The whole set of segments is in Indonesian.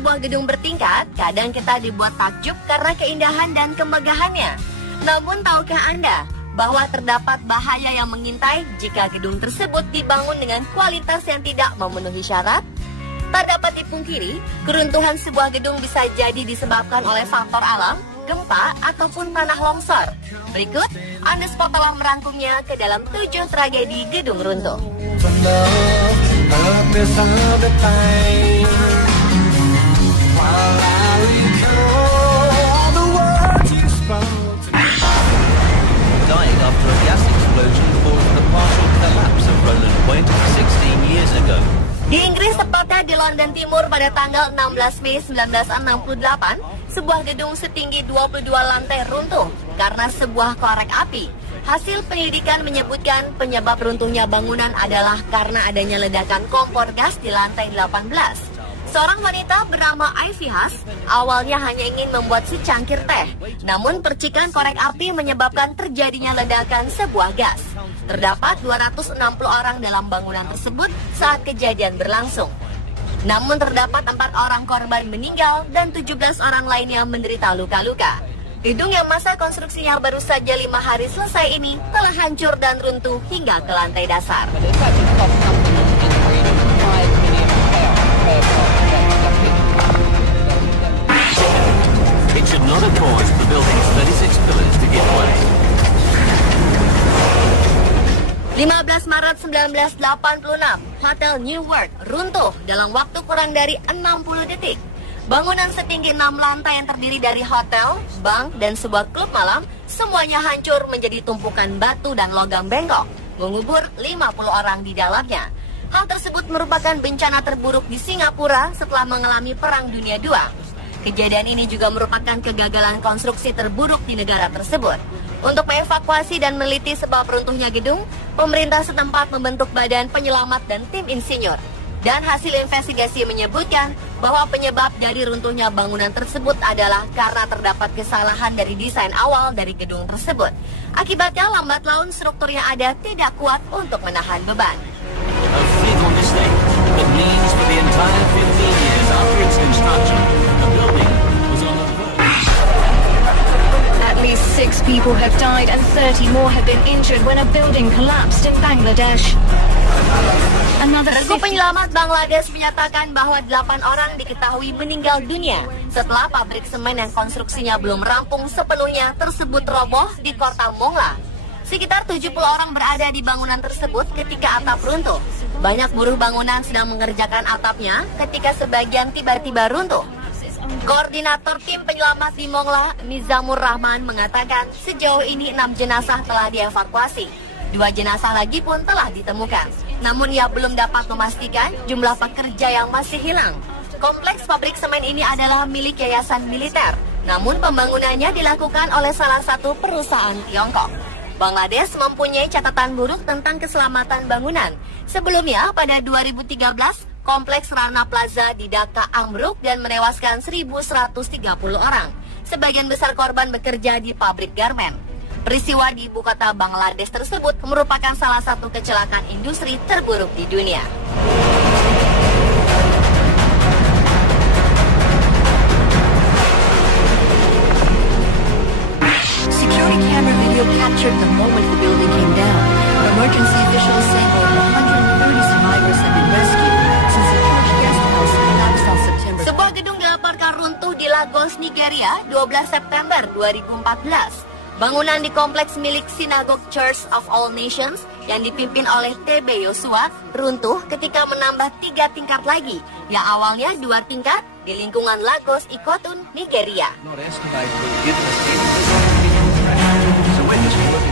sebuah gedung bertingkat, kadang kita dibuat takjub karena keindahan dan kemegahannya. Namun tahukah Anda bahwa terdapat bahaya yang mengintai jika gedung tersebut dibangun dengan kualitas yang tidak memenuhi syarat? Tak dapat dipungkiri, keruntuhan sebuah gedung bisa jadi disebabkan oleh faktor alam, gempa, ataupun tanah longsor. Berikut, Anda Spot telah merangkumnya ke dalam 7 tragedi gedung runtuh. Dying after a gas explosion caused the partial collapse of Roland Point 16 years ago. Di Inggris, tepatnya di London Timur pada tanggal 16 Mei 1968, sebuah gedung setinggi 22 lantai runtuh karena sebuah korek api. Hasil penyelidikan menyebutkan penyebab runtuhnya bangunan adalah karena adanya ledakan kompor gas di lantai 18. Seorang wanita bernama Ivy Haas awalnya hanya ingin membuat secangkir teh, namun percikan korek api menyebabkan terjadinya ledakan sebuah gas. Terdapat 260 orang dalam bangunan tersebut saat kejadian berlangsung. Namun terdapat 4 orang korban meninggal dan 17 orang lainnya menderita luka-luka. Gedung yang masa konstruksinya baru saja 5 hari selesai ini telah hancur dan runtuh hingga ke lantai dasar. It should not have caused the building's 36 pillars to give way. 15 Maret 1986, Hotel New World runtuh dalam waktu kurang dari 60 detik. Bangunan setinggi 6 lantai yang terdiri dari hotel, bank, dan sebuah klub malam semuanya hancur menjadi tumpukan batu dan logam bengkok, mengubur 50 orang di dalamnya. Hal tersebut merupakan bencana terburuk di Singapura setelah mengalami Perang Dunia II. Kejadian ini juga merupakan kegagalan konstruksi terburuk di negara tersebut. Untuk mengevakuasi dan meneliti sebab runtuhnya gedung, pemerintah setempat membentuk badan penyelamat dan tim insinyur. Dan hasil investigasi menyebutkan bahwa penyebab dari runtuhnya bangunan tersebut adalah karena terdapat kesalahan dari desain awal dari gedung tersebut. Akibatnya lambat laun struktur yang ada tidak kuat untuk menahan beban. A fatal mistake that means for the entire 15 years after its construction, the building was on the verge. At least 6 people have died and 30 more have been injured when a building collapsed in Bangladesh. Regu penyelamat Bangladesh menyatakan bahwa 8 orang diketahui meninggal dunia setelah pabrik semen yang konstruksinya belum rampung sepenuhnya tersebut roboh di kota Mongla. Sekitar 70 orang berada di bangunan tersebut ketika atap runtuh. Banyak buruh bangunan sedang mengerjakan atapnya ketika sebagian tiba-tiba runtuh. Koordinator tim penyelamat di Mongla, Nizamur Rahman, mengatakan sejauh ini 6 jenazah telah dievakuasi. 2 jenazah lagi pun telah ditemukan. Namun ia belum dapat memastikan jumlah pekerja yang masih hilang. Kompleks pabrik semen ini adalah milik yayasan militer. Namun pembangunannya dilakukan oleh salah satu perusahaan Tiongkok. Bangladesh mempunyai catatan buruk tentang keselamatan bangunan. Sebelumnya, pada 2013, kompleks Rana Plaza di Dhaka ambruk dan menewaskan 1.130 orang. Sebagian besar korban bekerja di pabrik garmen. Peristiwa di ibu kota Bangladesh tersebut merupakan salah satu kecelakaan industri terburuk di dunia. Security camera video captured the moment the building came down. Emergency officials say more than 130 survivors have been rescued since the church guest house collapsed on September. Sebuah gedung dilaporkan runtuh di Lagos, Nigeria, 12 September 2014. Bangunan di kompleks milik Synagogue Church of All Nations yang dipimpin oleh TB Yosua runtuh ketika menambah 3 tingkat lagi yang awalnya 2 tingkat di lingkungan Lagos, Ikotun, Nigeria.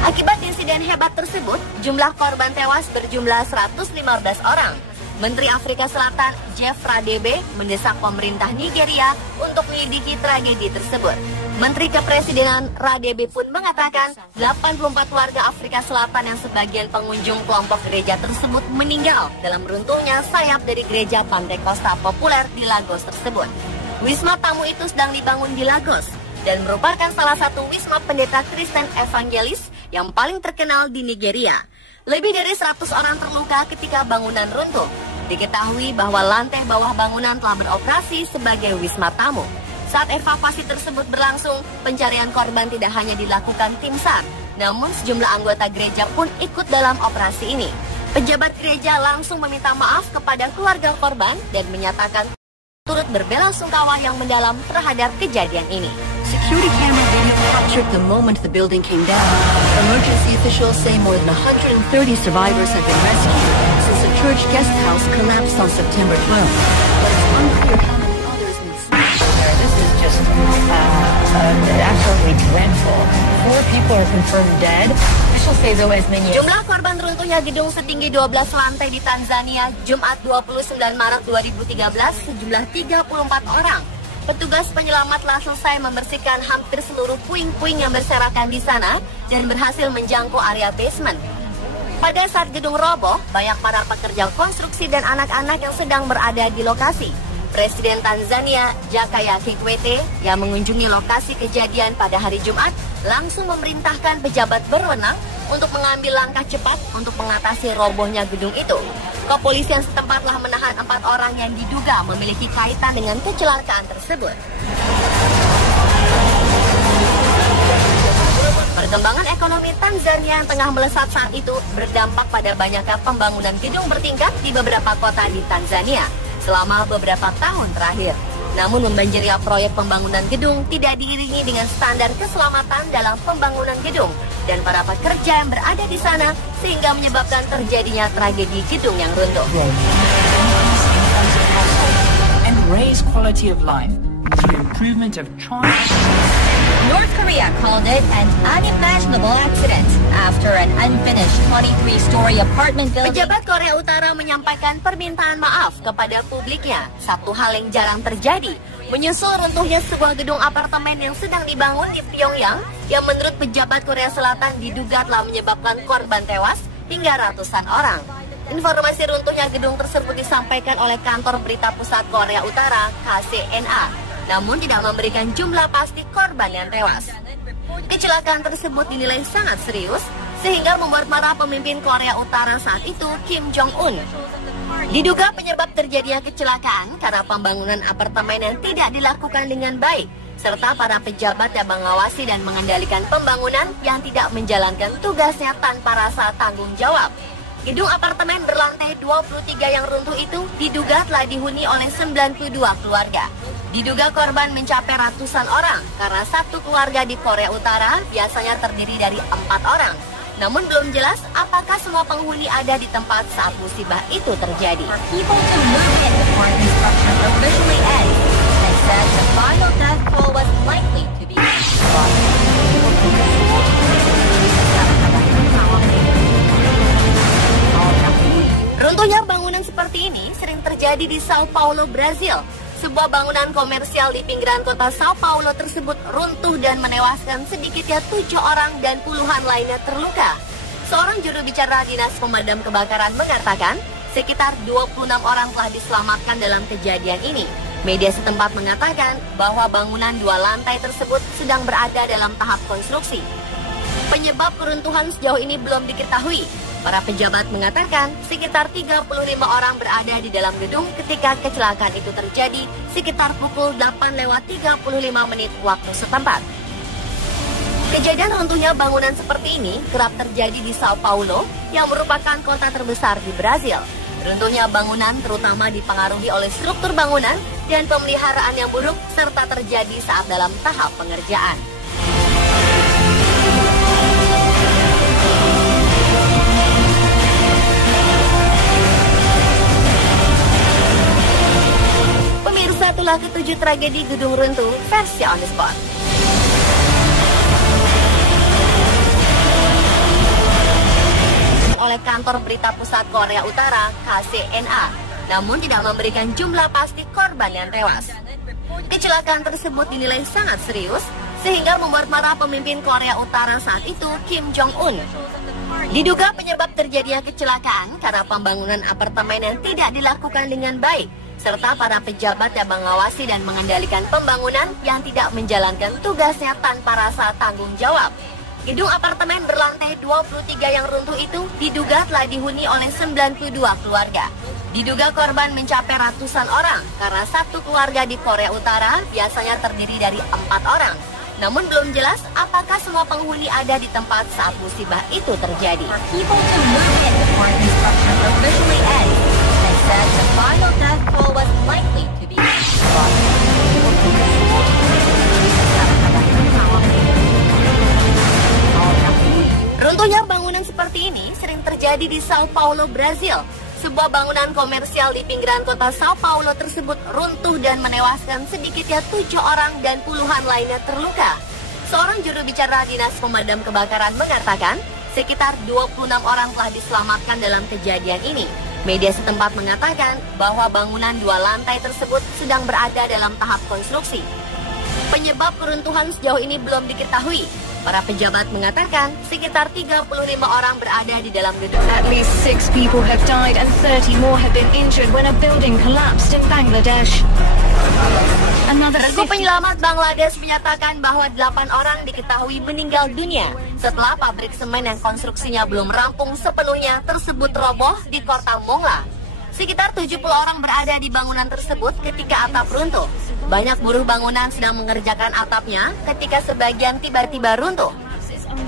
Akibat insiden hebat tersebut, jumlah korban tewas berjumlah 115 orang. Menteri Afrika Selatan Jeff Radebe mendesak pemerintah Nigeria untuk menyelidiki tragedi tersebut. Menteri Kepresidenan Radebe pun mengatakan 84 warga Afrika Selatan yang sebagian pengunjung kelompok gereja tersebut meninggal dalam runtuhnya sayap dari gereja Pantai Costa populer di Lagos tersebut. Wisma tamu itu sedang dibangun di Lagos dan merupakan salah satu wisma pendeta Kristen evangelis yang paling terkenal di Nigeria. Lebih dari 100 orang terluka ketika bangunan runtuh. Diketahui bahwa lantai bawah bangunan telah beroperasi sebagai wisma tamu. Saat evakuasi tersebut berlangsung, pencarian korban tidak hanya dilakukan tim SAR, namun sejumlah anggota gereja pun ikut dalam operasi ini. Pejabat gereja langsung meminta maaf kepada keluarga korban dan menyatakan turut berbelasungkawa yang mendalam terhadap kejadian ini. Security camera video captured the moment the building came down. Emergency officials say more than 130 survivors have been rescued since the church guest house collapsed on September 12th. But it's unclear how many others will see. This is just absolutely dreadful. 4 people are confirmed dead. Officials say though as many as... Jumlah korban runtuhnya gedung setinggi 12 lantai di Tanzania Jumat 29 Maret 2013 sejumlah 34 orang. Petugas penyelamat telah selesai membersihkan hampir seluruh puing-puing yang berserakan di sana dan berhasil menjangkau area basement. Pada saat gedung roboh, banyak para pekerja konstruksi dan anak-anak yang sedang berada di lokasi. Presiden Tanzania, Jakaya Kikwete, yang mengunjungi lokasi kejadian pada hari Jumat, langsung memerintahkan pejabat berwenang untuk mengambil langkah cepat untuk mengatasi robohnya gedung itu. Kepolisian setempat telah menahan 4 orang yang diduga memiliki kaitan dengan kecelakaan tersebut. Perkembangan ekonomi Tanzania yang tengah melesat saat itu berdampak pada banyaknya pembangunan gedung bertingkat di beberapa kota di Tanzania selama beberapa tahun terakhir. Namun membanjiri proyek pembangunan gedung tidak diiringi dengan standar keselamatan dalam pembangunan gedung dan para pekerja yang berada di sana sehingga menyebabkan terjadinya tragedi gedung yang runtuh. And raise quality of life through improvement of North Korea called it an unimaginable accident after an unfinished 23-story apartment building. Pejabat Korea Utara menyampaikan permintaan maaf kepada publiknya, satu hal yang jarang terjadi, menyusul runtuhnya sebuah gedung apartemen yang sedang dibangun di Pyongyang yang menurut pejabat Korea Selatan diduga telah menyebabkan korban tewas hingga ratusan orang. Informasi runtuhnya gedung tersebut disampaikan oleh kantor berita pusat Korea Utara KCNA. Namun tidak memberikan jumlah pasti korban yang tewas. Kecelakaan tersebut dinilai sangat serius, sehingga membuat marah pemimpin Korea Utara saat itu, Kim Jong-un. Diduga penyebab terjadinya kecelakaan karena pembangunan apartemen yang tidak dilakukan dengan baik, serta para pejabat yang mengawasi dan mengendalikan pembangunan yang tidak menjalankan tugasnya tanpa rasa tanggung jawab. Gedung apartemen berlantai 23 yang runtuh itu diduga telah dihuni oleh 92 keluarga. Diduga korban mencapai ratusan orang karena satu keluarga di Korea Utara biasanya terdiri dari 4 orang. Namun belum jelas apakah semua penghuni ada di tempat saat musibah itu terjadi. People to move in before construction officially ends and said the final death toll was likely to be. Runtuhnya bangunan seperti ini sering terjadi di Sao Paulo, Brazil. Sebuah bangunan komersial di pinggiran kota Sao Paulo tersebut runtuh dan menewaskan sedikitnya 7 orang dan puluhan lainnya terluka. Seorang juru bicara Dinas Pemadam Kebakaran mengatakan sekitar 26 orang telah diselamatkan dalam kejadian ini. Media setempat mengatakan bahwa bangunan 2 lantai tersebut sedang berada dalam tahap konstruksi. Penyebab keruntuhan sejauh ini belum diketahui. Para pejabat mengatakan sekitar 35 orang berada di dalam gedung ketika kecelakaan itu terjadi sekitar pukul 8:35 waktu setempat. Kejadian runtuhnya bangunan seperti ini kerap terjadi di Sao Paulo yang merupakan kota terbesar di Brazil. Runtuhnya bangunan terutama dipengaruhi oleh struktur bangunan dan pemeliharaan yang buruk serta terjadi saat dalam tahap pengerjaan. Itulah ke-7 tragedi gedung runtuh versi On The Spot. Oleh kantor berita pusat Korea Utara KCNA, namun tidak memberikan jumlah pasti korban yang tewas. Kecelakaan tersebut dinilai sangat serius, sehingga membuat marah pemimpin Korea Utara saat itu, Kim Jong-un. Diduga penyebab terjadinya kecelakaan karena pembangunan apartemen yang tidak dilakukan dengan baik, serta para pejabat yang mengawasi dan mengendalikan pembangunan yang tidak menjalankan tugasnya tanpa rasa tanggung jawab. Gedung apartemen berlantai 23 yang runtuh itu diduga telah dihuni oleh 92 keluarga. Diduga korban mencapai ratusan orang karena satu keluarga di Korea Utara biasanya terdiri dari 4 orang. Namun belum jelas apakah semua penghuni ada di tempat saat musibah itu terjadi. People to move in before construction officially ends, and said the final death toll was likely to be. Runtuhnya bangunan seperti ini sering terjadi di Sao Paulo, Brazil. Sebuah bangunan komersial di pinggiran kota Sao Paulo tersebut runtuh dan menewaskan sedikitnya 7 orang dan puluhan lainnya terluka. Seorang juru bicara Dinas Pemadam Kebakaran mengatakan sekitar 26 orang telah diselamatkan dalam kejadian ini. Media setempat mengatakan bahwa bangunan 2 lantai tersebut sedang berada dalam tahap konstruksi. Penyebab keruntuhan sejauh ini belum diketahui. Para pejabat mengatakan sekitar 35 orang berada di dalam gedung. At least 6 people have died and 30 more have been injured when a building collapsed in Bangladesh. Regu penyelamat Bangladesh menyatakan bahwa 8 orang diketahui meninggal dunia setelah pabrik semen yang konstruksinya belum rampung sepenuhnya tersebut roboh di kota Mongla. Sekitar 70 orang berada di bangunan tersebut ketika atap runtuh. Banyak buruh bangunan sedang mengerjakan atapnya ketika sebagian tiba-tiba runtuh.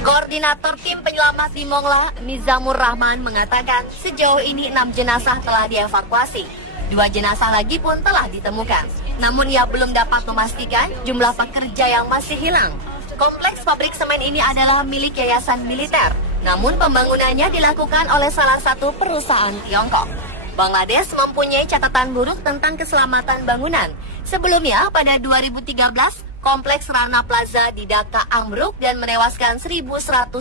Koordinator tim penyelamat di Mongla, Nizamur Rahman, mengatakan sejauh ini 6 jenazah telah dievakuasi. 2 jenazah lagi pun telah ditemukan. Namun ia belum dapat memastikan jumlah pekerja yang masih hilang. Kompleks pabrik semen ini adalah milik yayasan militer. Namun pembangunannya dilakukan oleh salah satu perusahaan Tiongkok. Bangladesh mempunyai catatan buruk tentang keselamatan bangunan. Sebelumnya, pada 2013, kompleks Rana Plaza di Dhaka ambruk dan menewaskan 1.130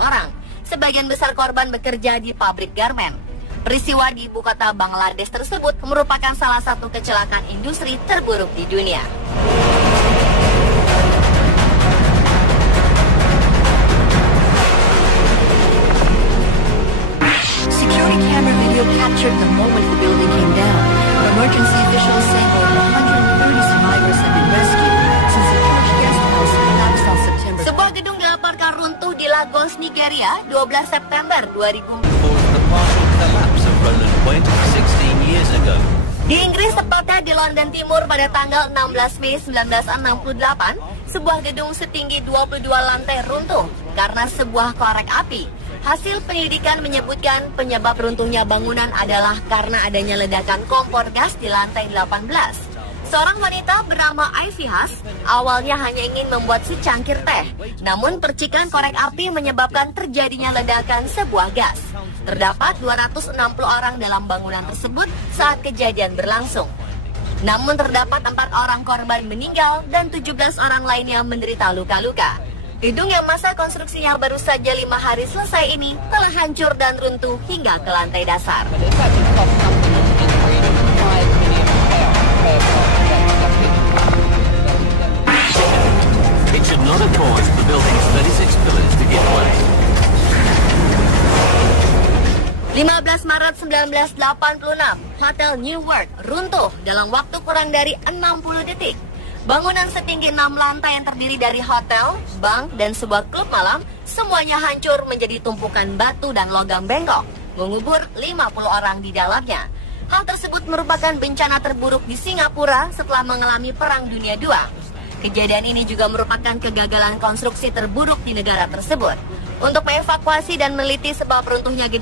orang. Sebagian besar korban bekerja di pabrik garmen. Peristiwa di ibu kota Bangladesh tersebut merupakan salah satu kecelakaan industri terburuk di dunia. Security camera video captured the moment the building came down. Emergency officials say more than 130 survivors have been rescued since the church guest house collapsed on September. Sebuah gedung dilaporkan runtuh di Lagos, Nigeria, 12 September 2000. The partial collapse of Roland Point 16 years ago. Di Inggris, tepatnya di London Timur pada tanggal 16 Mei 1968, sebuah gedung setinggi 22 lantai runtuh karena sebuah korek api. Hasil penyelidikan menyebutkan penyebab runtuhnya bangunan adalah karena adanya ledakan kompor gas di lantai 18. Seorang wanita bernama Ivy Haas awalnya hanya ingin membuat secangkir teh. Namun percikan korek api menyebabkan terjadinya ledakan sebuah gas. Terdapat 260 orang dalam bangunan tersebut saat kejadian berlangsung. Namun terdapat 4 orang korban meninggal dan 17 orang lainnya menderita luka-luka. Gedung yang masa konstruksinya baru saja 5 hari selesai ini telah hancur dan runtuh hingga ke lantai dasar. It should not have caused the building's 36 pillars to give way. 15 Maret 1986, Hotel New World runtuh dalam waktu kurang dari 60 detik. Bangunan setinggi 6 lantai yang terdiri dari hotel, bank, dan sebuah klub malam semuanya hancur menjadi tumpukan batu dan logam bengkok, mengubur 50 orang di dalamnya. Hal tersebut merupakan bencana terburuk di Singapura setelah mengalami Perang Dunia II. Kejadian ini juga merupakan kegagalan konstruksi terburuk di negara tersebut. Untuk mengevakuasi dan meneliti sebab runtuhnya gedung